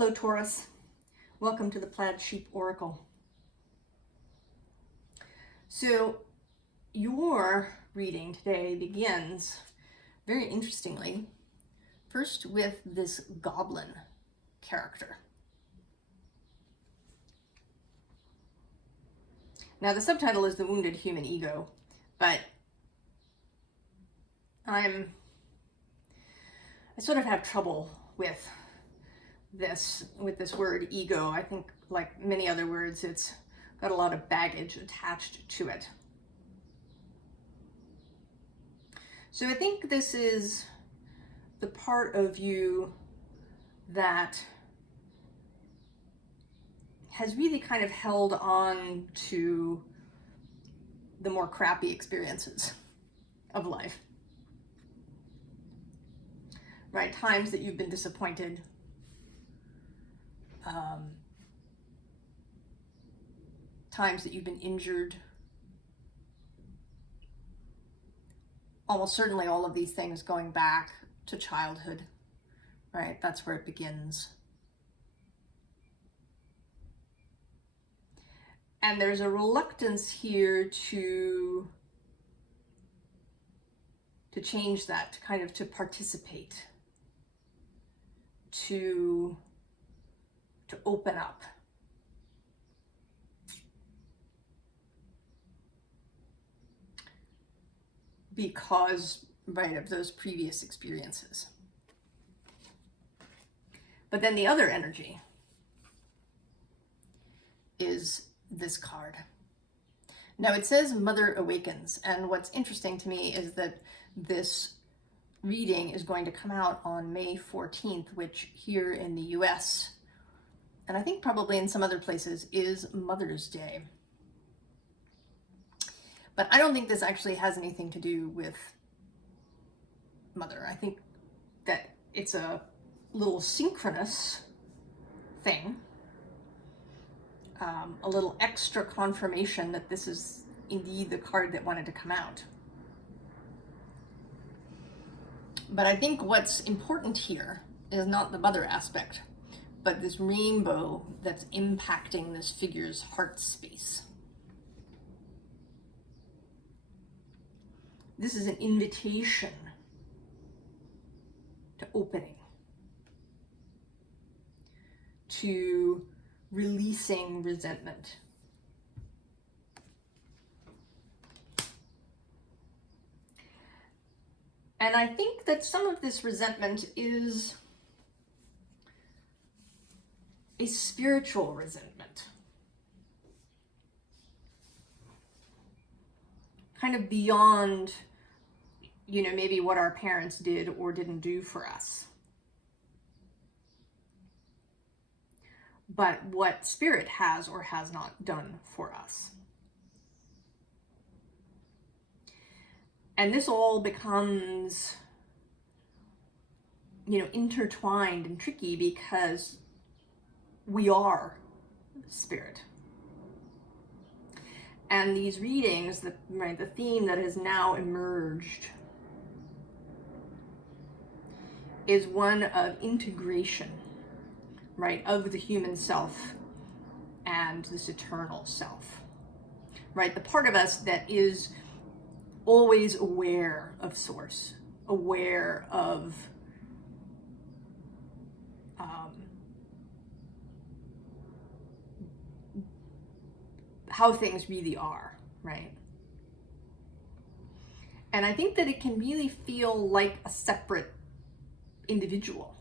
Hello, Taurus. Welcome to the Plaid Sheep Oracle. So your reading today begins very interestingly, first with this goblin character. Now the subtitle is The Wounded Human Ego, but I sort of have trouble with this word ego. I think, like many other words, it's got a lot of baggage attached to it. So I think this is the part of you that has really kind of held on to the more crappy experiences of life. Right? Times that you've been disappointed. Times that you've been injured. Almost certainly all of these things going back to childhood, right? That's where it begins. And there's a reluctance here to change that, to participate, to open up. Because, right, of those previous experiences. But then the other energy is this card. Now it says Mother Awakens, and what's interesting to me is that this reading is going to come out on May 14th, which here in the US, and I think probably in some other places, is Mother's Day. But I don't think this actually has anything to do with mother. I think that it's a little synchronous thing, a little extra confirmation that this is indeed the card that wanted to come out. But I think what's important here is not the mother aspect, but this rainbow that's impacting this figure's heart space. This is an invitation to opening, to releasing resentment. And I think that some of this resentment is a spiritual resentment. Kind of beyond, maybe what our parents did or didn't do for us. But what spirit has or has not done for us. And this all becomes, intertwined and tricky because we are spirit. And these readings, the theme that has now emerged is one of integration, right, of the human self and this eternal self, right? The part of us that is always aware of source, aware of how things really are, right? And I think that it can really feel like a separate individual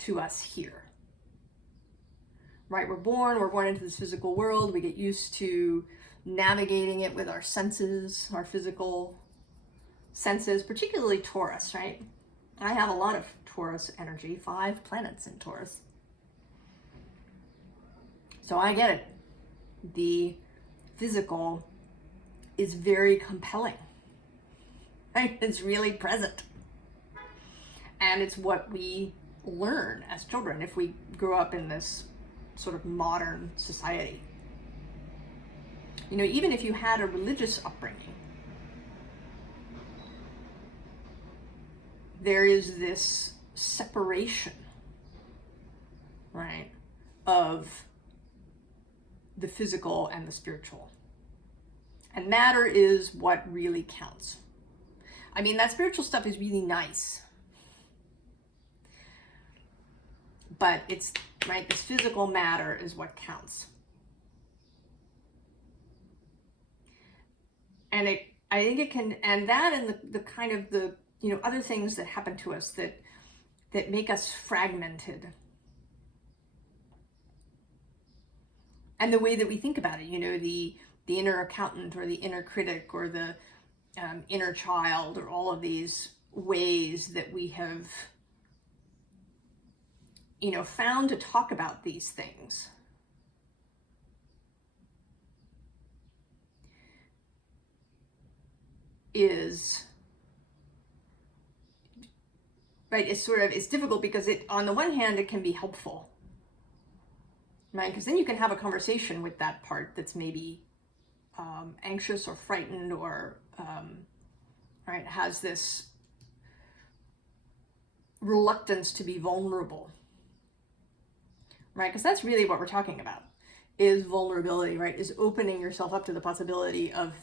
to us here, right? We're born into this physical world. We get used to navigating it with our senses, our physical senses, particularly Taurus, right? I have a lot of Taurus energy, 5 planets in Taurus. So I get it. The physical is very compelling, right? It's really present. And it's what we learn as children if we grow up in this sort of modern society. Even if you had a religious upbringing, there is this separation right, of the physical and the spiritual. And matter is what really counts. I mean, that spiritual stuff is really nice. But it's, right, this physical matter is what counts. And I think it can, and that and the kind of the, you know, other things that happen to us that make us fragmented. And the way that we think about it, you know, the inner accountant or the inner critic or the inner child, or all of these ways that we have, you know, found to talk about these things. Is, right, it's difficult because it, on the one hand, it can be helpful, right? Because then you can have a conversation with that part that's maybe anxious or frightened, or right, has this reluctance to be vulnerable, right? Because that's really what we're talking about, is vulnerability, right? Is opening yourself up to the possibility of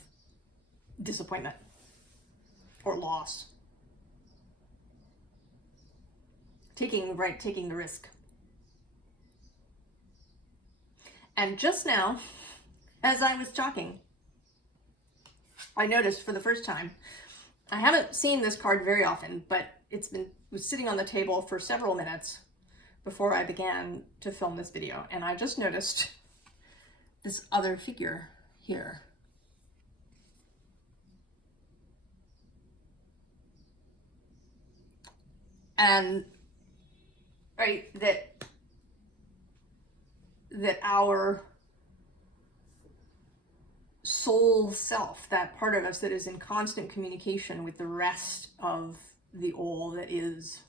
disappointment or loss. Taking the risk. And just now, as I was talking, I noticed for the first time, I haven't seen this card very often, but was sitting on the table for several minutes before I began to film this video, and I just noticed this other figure here. And right, that our soul self, that part of us that is in constant communication with the rest of the all that is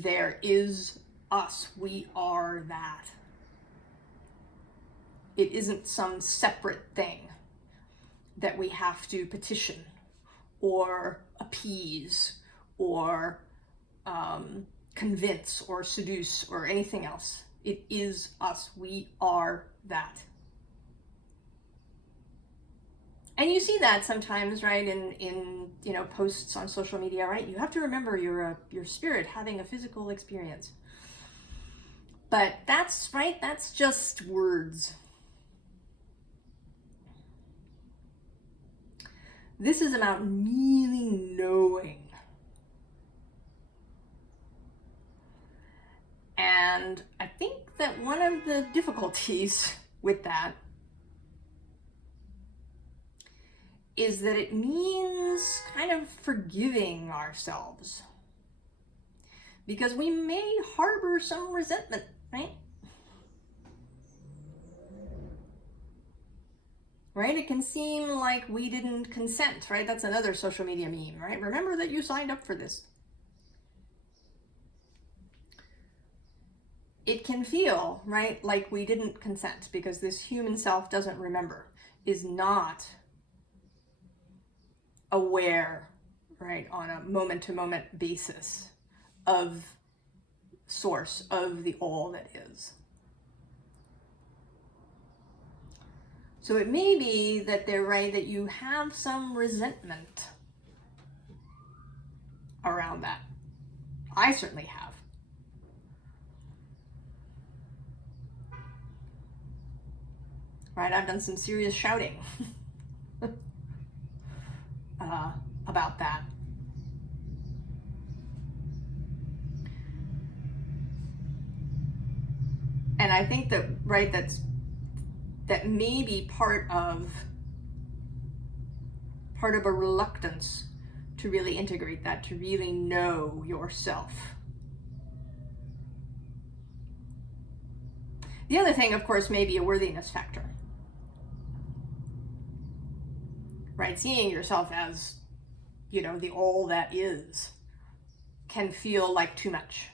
there, is us. We are that. It isn't some separate thing that we have to petition or appease or convince or seduce or anything else. It is us. We are that. And you see that sometimes, right, in you know, posts on social media, right? You have to remember your spirit having a physical experience. But that's, right, that's just words. This is about really knowing. And I think that one of the difficulties with that is that it means kind of forgiving ourselves, because we may harbor some resentment, right? Right? It can seem like we didn't consent, right? That's another social media meme, right? Remember that you signed up for this. It can feel, right, like we didn't consent because this human self doesn't remember, is not aware, right, on a moment-to-moment basis of source, of the all that is. So it may be that they're right, that you have some resentment around that. I certainly have. Right, I've done some serious shouting about that. And I think that, right, that may be part of a reluctance to really integrate that, to really know yourself. The other thing, of course, may be a worthiness factor. Right, seeing yourself as, you know, the all that is can feel like too much.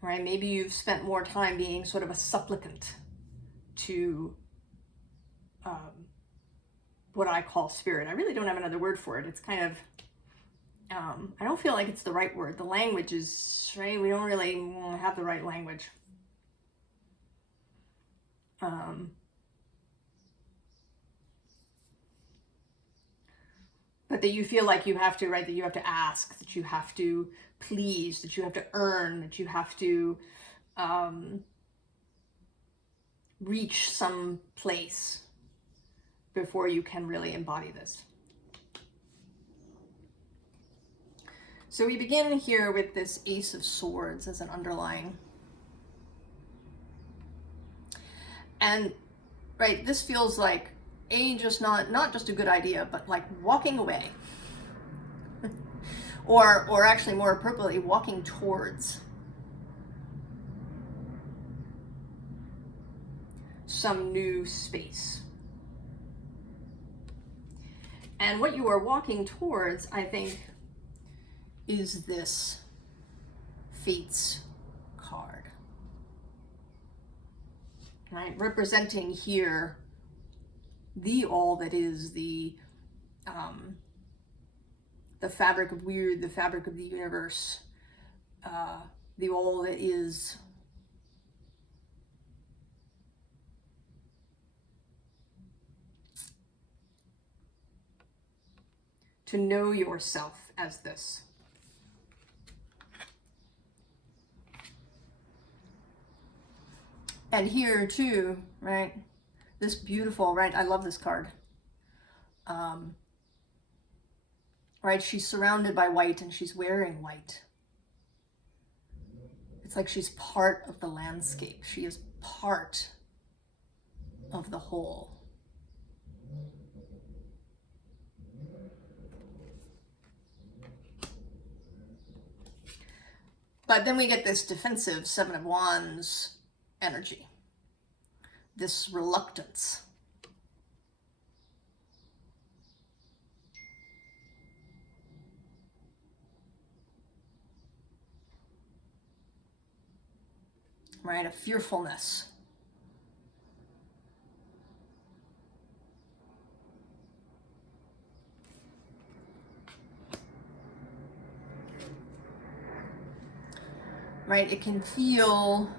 Right, maybe you've spent more time being sort of a supplicant to what I call spirit. I really don't have another word for it. It's kind of I don't feel like it's the right word. The language is, right, we don't really have the right language. But that you feel like you have to, right, that you have to ask, that you have to please, that you have to earn, that you have to reach some place before you can really embody this. So we begin here with this Ace of Swords as an underlying. And, right, this feels like just not just a good idea, but like walking away. or actually more appropriately, walking towards some new space. And what you are walking towards, I think, is this Fates card. Right? Representing here the all that is the fabric of weird, the fabric of the universe, the all that is to know yourself as this. And here too, right, this beautiful, right, I love this card. Right, she's surrounded by white and she's wearing white. It's like she's part of the landscape. She is part of the whole. But then we get this defensive Seven of Wands energy, this reluctance. Right, a fearfulness. Right, it can feel,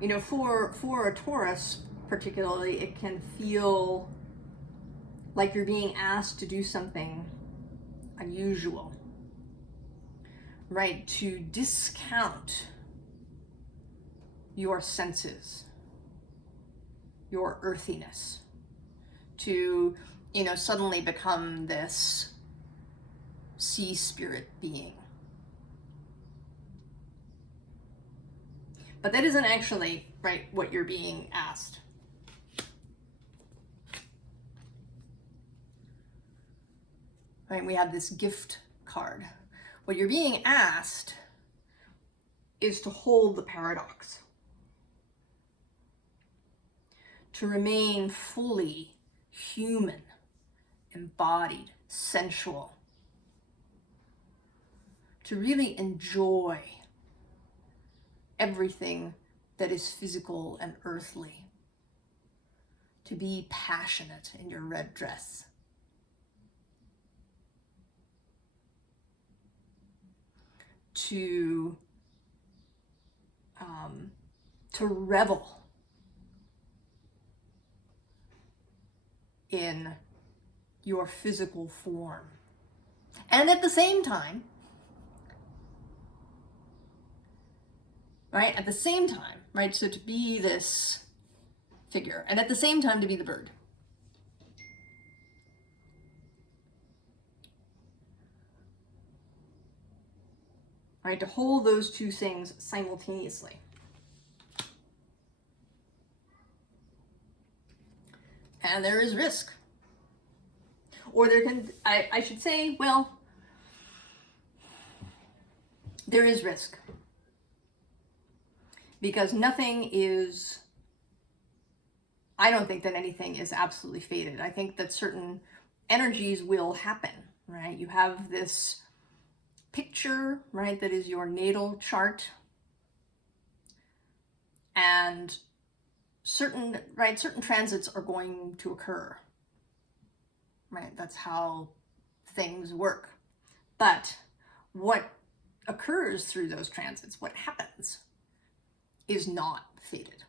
you know, for a Taurus particularly, it can feel like you're being asked to do something unusual. Right, to discount your senses, your earthiness, to, you know, suddenly become this sea spirit being. But that isn't actually, right, what you're being asked. Right, we have this gift card. What you're being asked is to hold the paradox, to remain fully human, embodied, sensual, to really enjoy everything that is physical and earthly, to be passionate in your red dress. To revel in your physical form. And at the same time, right, right, so to be this figure, and at the same time to be the bird. Right, to hold those two things simultaneously. And there is risk. Or there can, I should say, well, there is risk. Because nothing is, I don't think that anything is absolutely fated. I think that certain energies will happen, right? You have this picture, right, that is your natal chart. And certain transits are going to occur. right? That's how things work. But what occurs through those transits, what happens, is not fated.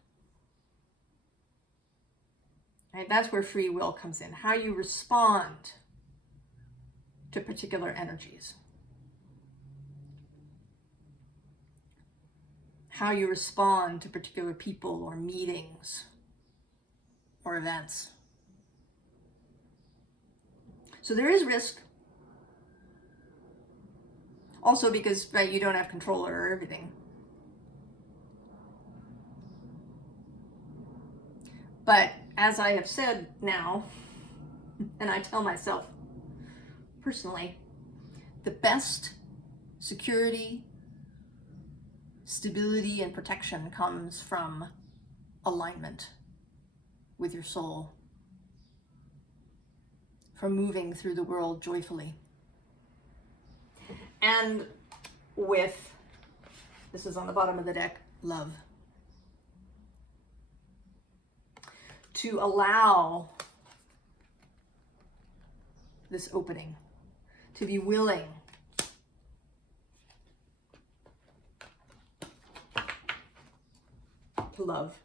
Right? That's where free will comes in. How you respond to particular energies. How you respond to particular people or meetings or events. So there is risk. Also because, right, you don't have control over everything. But as I have said now, and I tell myself personally, the best security, stability, and protection comes from alignment with your soul, from moving through the world joyfully. And with, this is on the bottom of the deck, love. To allow this opening, to be willing to love,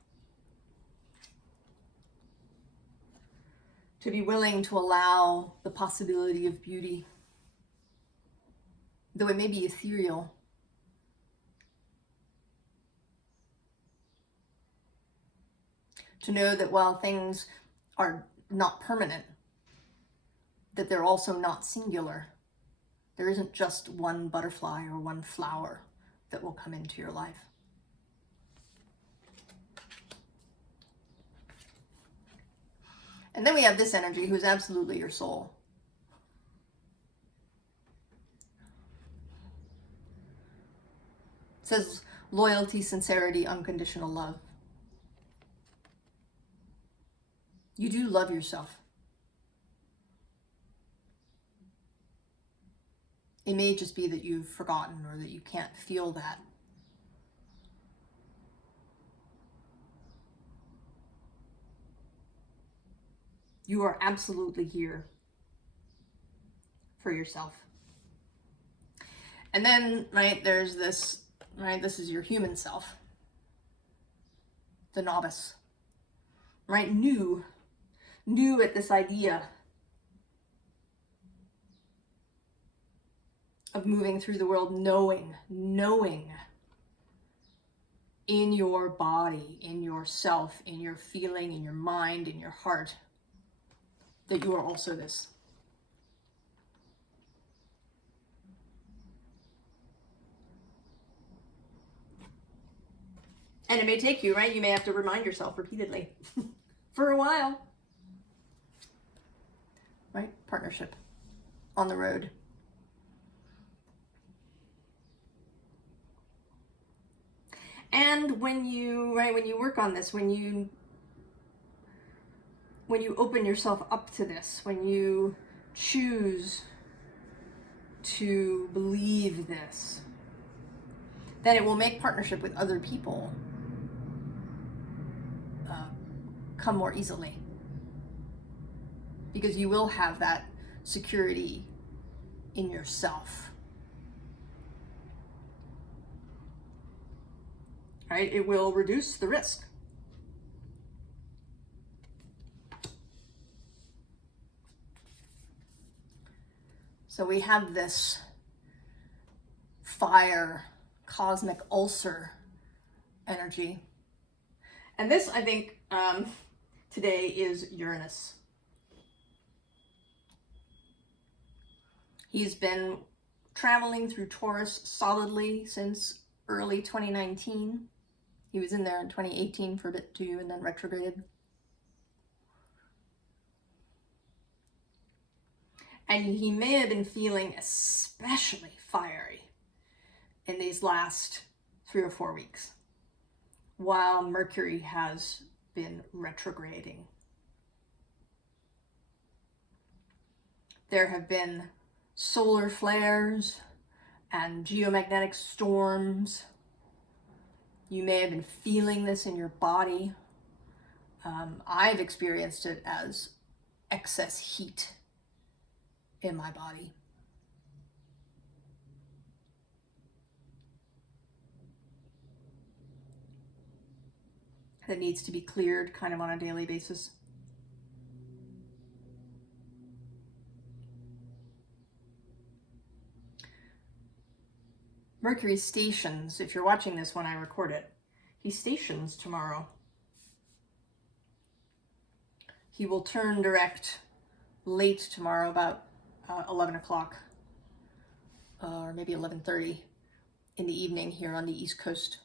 to be willing to allow the possibility of beauty, though it may be ethereal. To know that while things are not permanent, that they're also not singular. There isn't just one butterfly or one flower that will come into your life. And then we have this energy, who's absolutely your soul. It says loyalty, sincerity, unconditional love. You do love yourself. It may just be that you've forgotten or that you can't feel that. You are absolutely here for yourself. And then, right, there's this, right, this is your human self. The novice, right, new at this idea of moving through the world, knowing in your body, in yourself, in your feeling, in your mind, in your heart, that you are also this. And it may take you, right? You may have to remind yourself repeatedly for a while. Right? Partnership on the road. And when you work on this, when you open yourself up to this, when you choose to believe this, then it will make partnership with other people come more easily. Because you will have that security in yourself. Right? It will reduce the risk. So we have this fire, cosmic ulcer energy. And this, I think, today is Uranus. He's been traveling through Taurus solidly since early 2019. He was in there in 2018 for a bit too, and then retrograded. And he may have been feeling especially fiery in these last 3 or 4 weeks, while Mercury has been retrograding. There have been solar flares and geomagnetic storms. You may have been feeling this in your body. I've experienced it as excess heat in my body. That needs to be cleared kind of on a daily basis. Mercury stations, if you're watching this when I record it, he stations tomorrow. He will turn direct late tomorrow, about 11 o'clock, or maybe 11:30 in the evening here on the East Coast.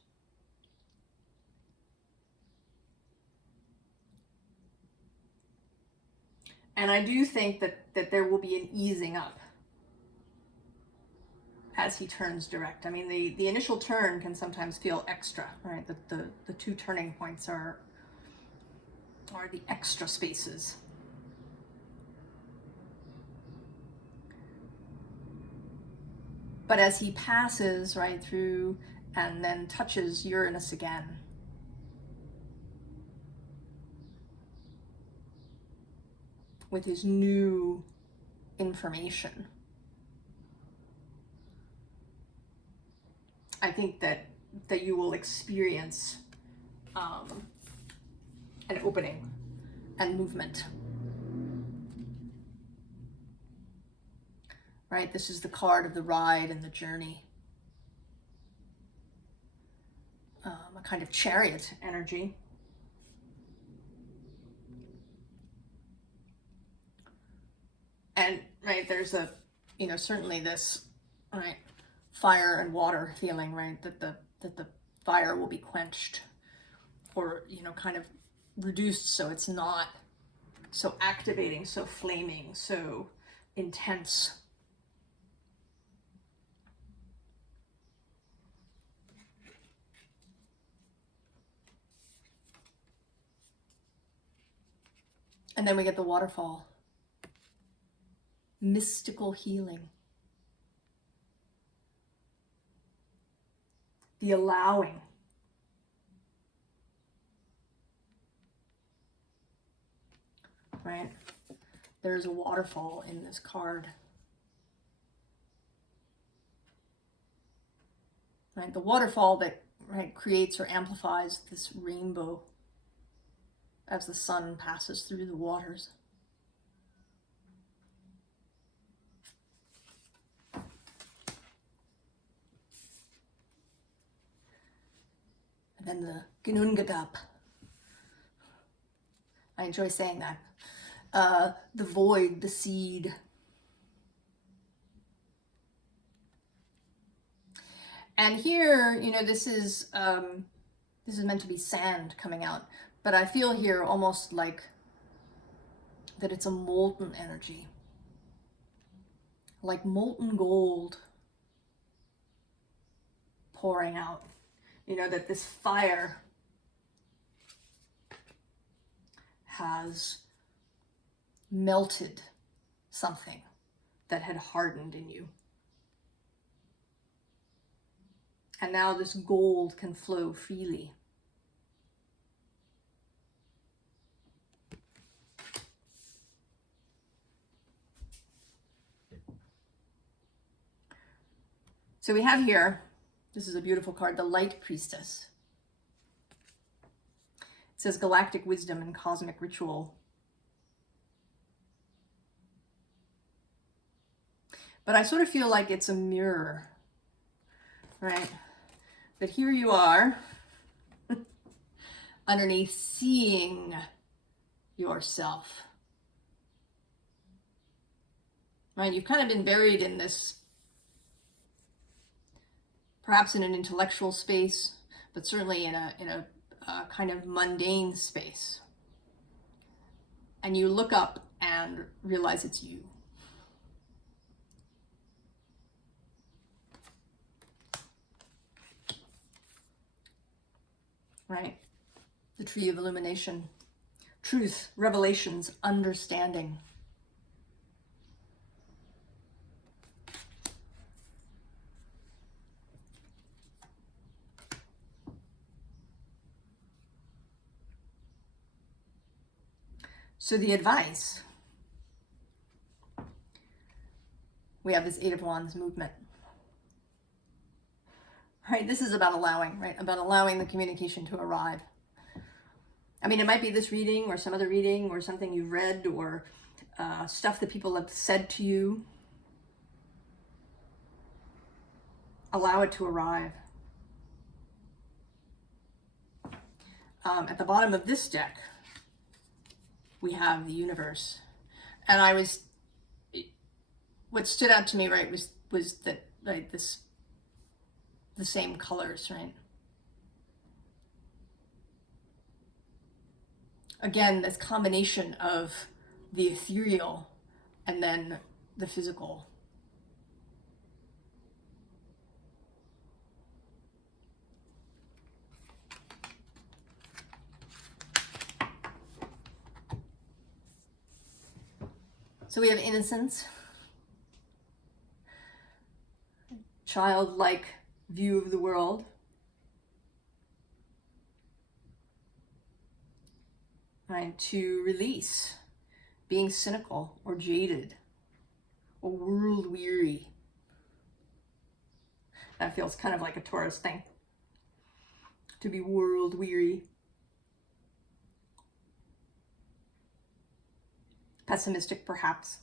And I do think that there will be an easing up as he turns direct. I mean, the initial turn can sometimes feel extra, right? The two turning points are the extra spaces. But as he passes right through and then touches Uranus again, with his new information, I think that you will experience an opening and movement. Right? This is the card of the ride and the journey. A kind of chariot energy. And, right, there's a, certainly this, right, fire and water feeling, right, that the fire will be quenched or, kind of reduced so it's not so activating, so flaming, so intense. And then we get the waterfall. Mystical healing. The allowing. Right? There's a waterfall in this card. Right? The waterfall that, right, creates or amplifies this rainbow as the sun passes through the waters. And then the Gnungadap. I enjoy saying that. The void, the seed. And here, this is meant to be sand coming out, but I feel here almost like that it's a molten energy, like molten gold pouring out. That this fire has melted something that had hardened in you. And now this gold can flow freely. So we have here, this is a beautiful card, the Light Priestess. It says galactic wisdom and cosmic ritual. But I sort of feel like it's a mirror, right? But here you are, underneath, seeing yourself. Right? You've kind of been buried in this, perhaps in an intellectual space, but certainly in a kind of mundane space. And you look up and realize it's you. Right? The tree of illumination, truth, revelations, understanding. So the advice we have this Eight of Wands movement. Right, this is about allowing, right? About allowing the communication to arrive. I mean, it might be this reading or some other reading or something you've read or stuff that people have said to you. Allow it to arrive. At the bottom of this deck, we have the universe. And what stood out to me, right, was that, right, the same colors, right? Again, this combination of the ethereal and then the physical. So we have innocence, childlike view of the world, right? To release, being cynical or jaded or world weary. That feels kind of like a Taurus thing, to be world weary. Pessimistic, perhaps.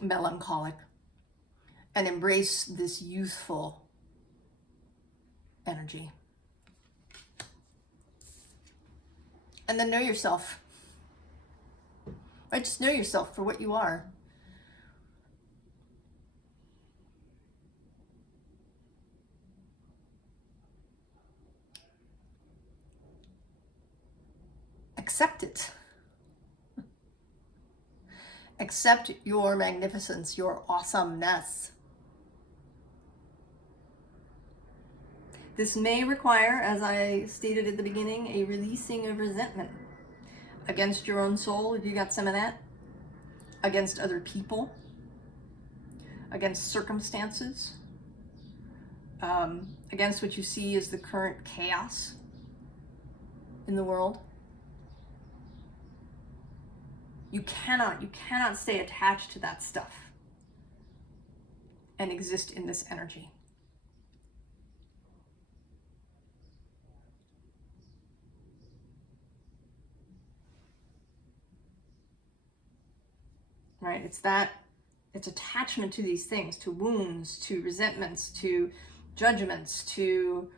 Melancholic. And embrace this youthful energy. And then know yourself. Right? Just know yourself for what you are. Accept it. Accept your magnificence, your awesomeness. This may require, as I stated at the beginning, a releasing of resentment against your own soul, if you got some of that, against other people, against circumstances, against what you see as the current chaos in the world. You cannot stay attached to that stuff and exist in this energy. Right? It's attachment to these things, to wounds, to resentments, to judgments, to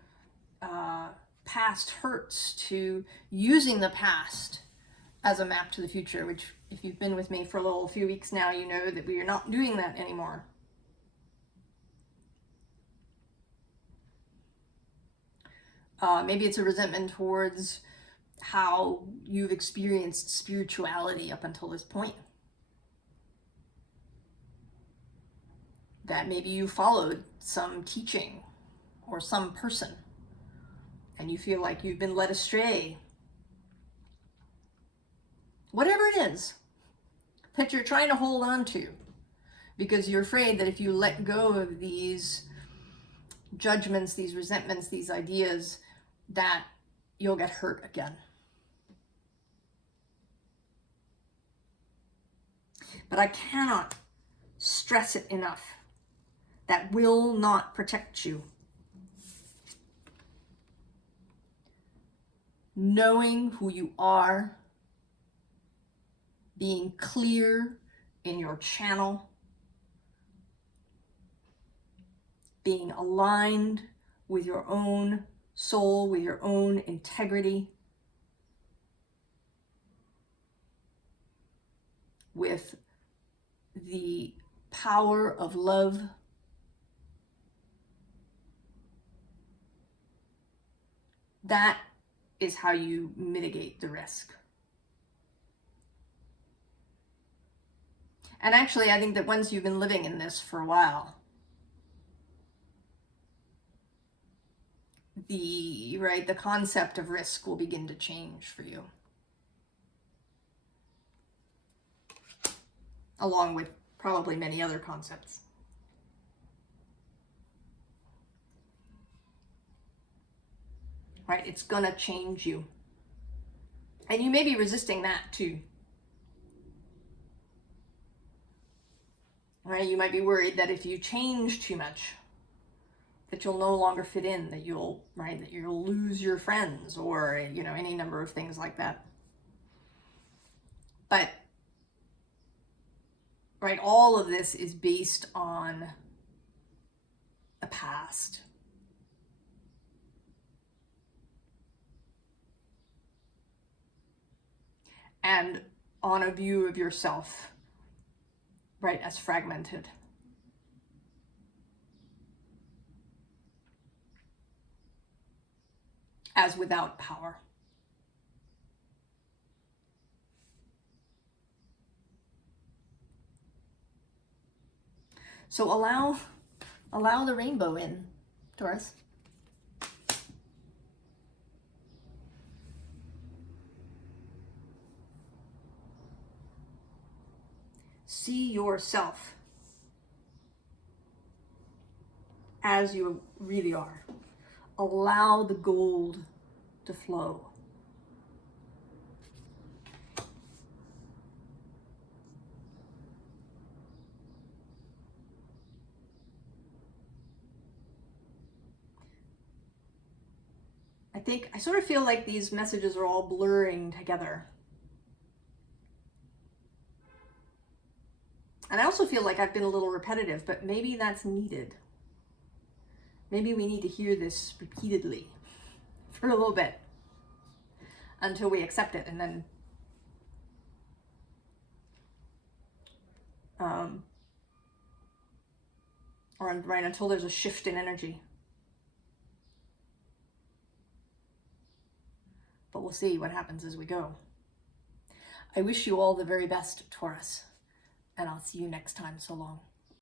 past hurts, to using the past as a map to the future, which if you've been with me for a few weeks now, you know that we are not doing that anymore. Maybe it's a resentment towards how you've experienced spirituality up until this point. That maybe you followed some teaching or some person and you feel like you've been led astray. Whatever it is that you're trying to hold on to, because you're afraid that if you let go of these judgments, these resentments, these ideas, that you'll get hurt again. But I cannot stress it enough. That will not protect you. Knowing who you are, being clear in your channel, being aligned with your own soul, with your own integrity, with the power of love. That is how you mitigate the risk. And actually, I think that once you've been living in this for a while, the concept of risk will begin to change for you. Along with probably many other concepts. Right? It's gonna change you. And you may be resisting that too. right? You might be worried that if you change too much, that you'll no longer fit in, that you'll lose your friends, or, any number of things like that. But, right, all of this is based on a past. And on a view of yourself, right, as fragmented. As without power. So allow the rainbow in, Taurus. See yourself as you really are. Allow the gold to flow. I sort of feel like these messages are all blurring together. And I also feel like I've been a little repetitive, but maybe that's needed. Maybe we need to hear this repeatedly for a little bit until we accept it, and then until there's a shift in energy. But we'll see what happens as we go. I wish you all the very best, Taurus, and I'll see you next time. So long.